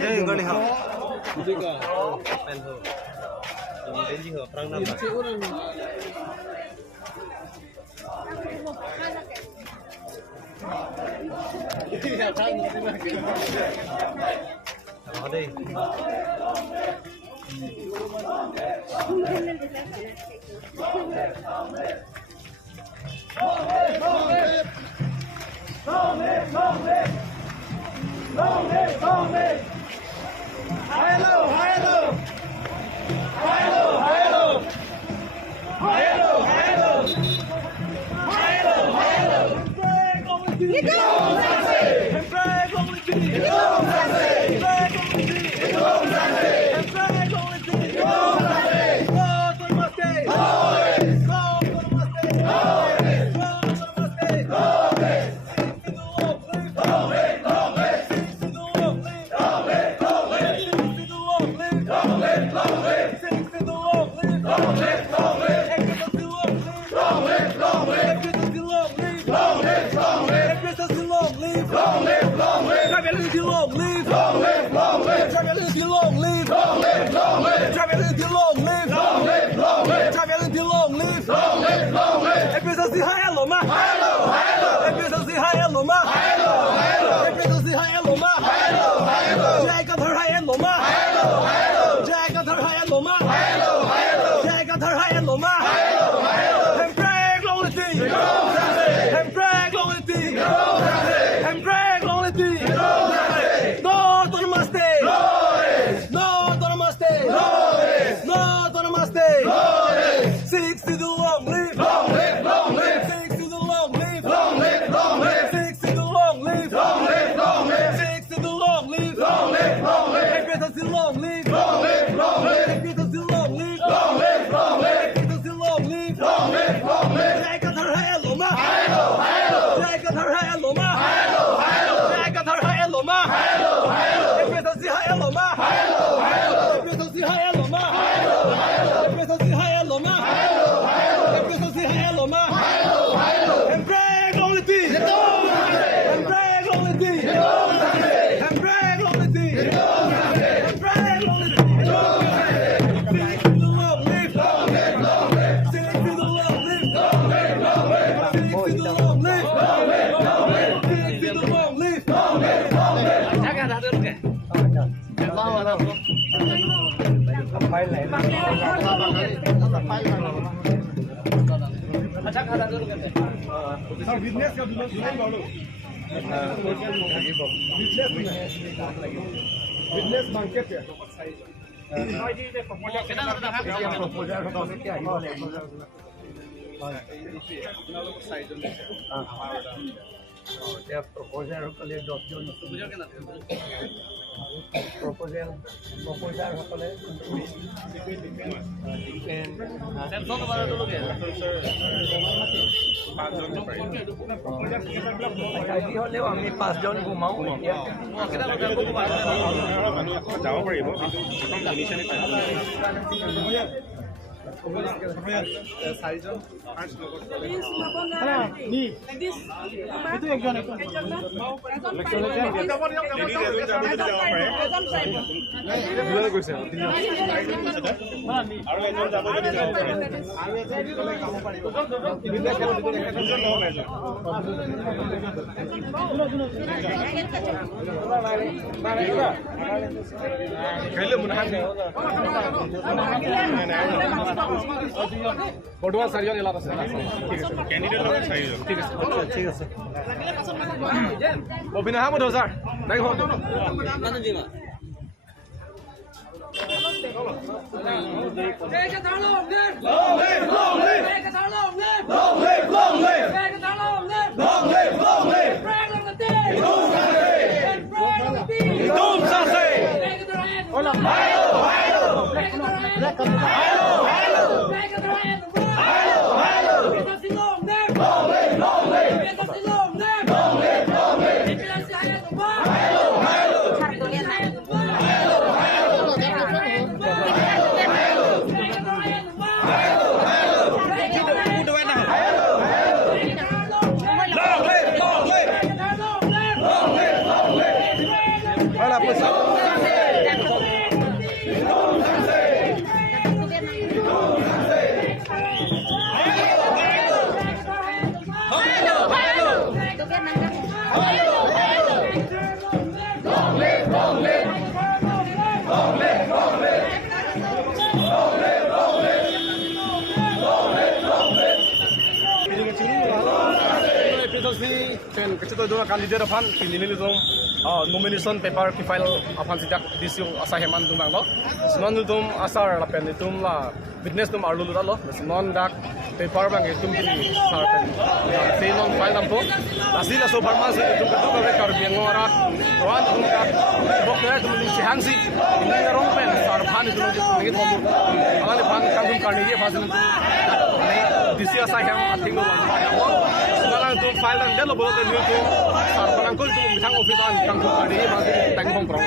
Đây con này học. Cái pen thôi. Đến gì hợp răng năm rồi. Đó đi. বৰ্তমান চাৰিজন এলাপ আছে candidate লগত চাৰিজন ঠিক আছে ঠিক আছে অভিনয় হামুদ ছাৰ নাই হল মানে দিমা Candidate upon nomination paper ki file upon sejak DCU asaheman dumang lo non dum asar lapen itum la witness dum arlu lo non dak paper bang itum ki sar pen sei non file dam to asila so farmasi itum ka to kar biangora wan dum ka bok ya dum si hangsi ini rong pen sar phan itum ngi tom alani phan kan dum karni ye fasin DCU asaham ating lo tu file dan delo bolo dan itu sar panangkul itu mitang office an kang tu kadi masih tang hong prong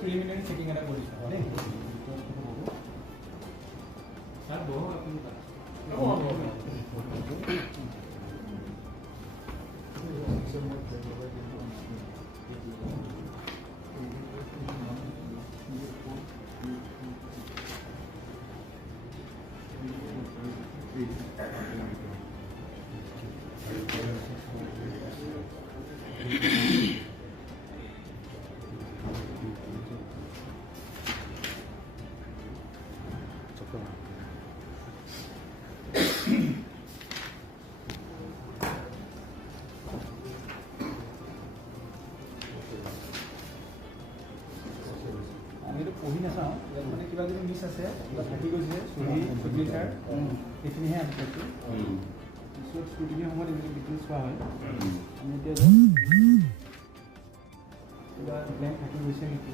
preliminary checking ada boleh. Sir, bohong apa enggak? পঢ়ি নাচাওঁ মানে কিবা যদি মিছ আছে বা থাকি গৈছে চুটি চাৰ সেইখিনিহে আমি কৈছোঁ পিছত স্কুটিনিৰ সময়ত এনেকৈ ডিটেইলছ চোৱা হয় আমি এতিয়া কিবা ব্লেংক থাকি গৈছে নেকি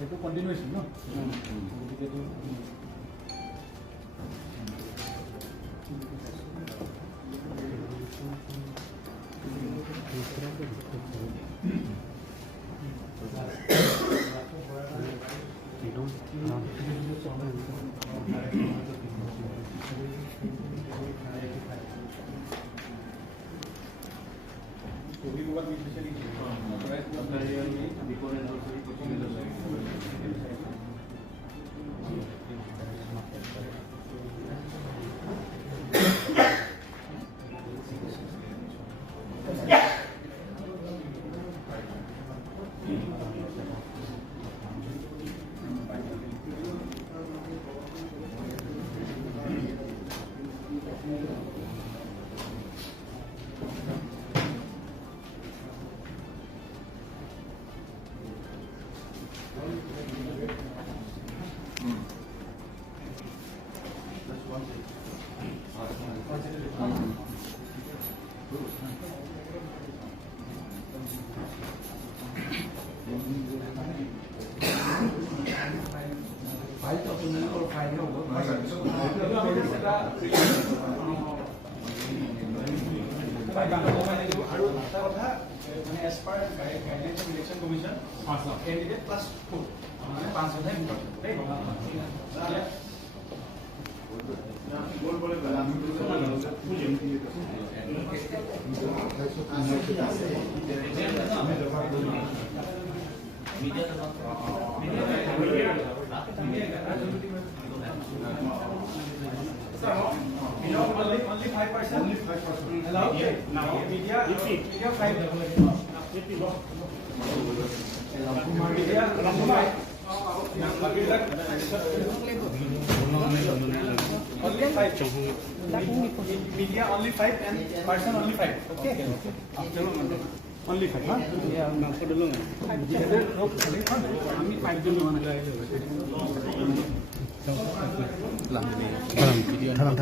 এইটো কণ্টিনিউৱেশ্যন ন গতিকেটো as per guidelines of election commission, candidate plus 4. 5 होता है only 5%. Only 5%. Allowed? Yeah. Now media 5. Media only 5 and person only 5. Okay. Only 5. Huh? Yeah. Làm gì? Thằng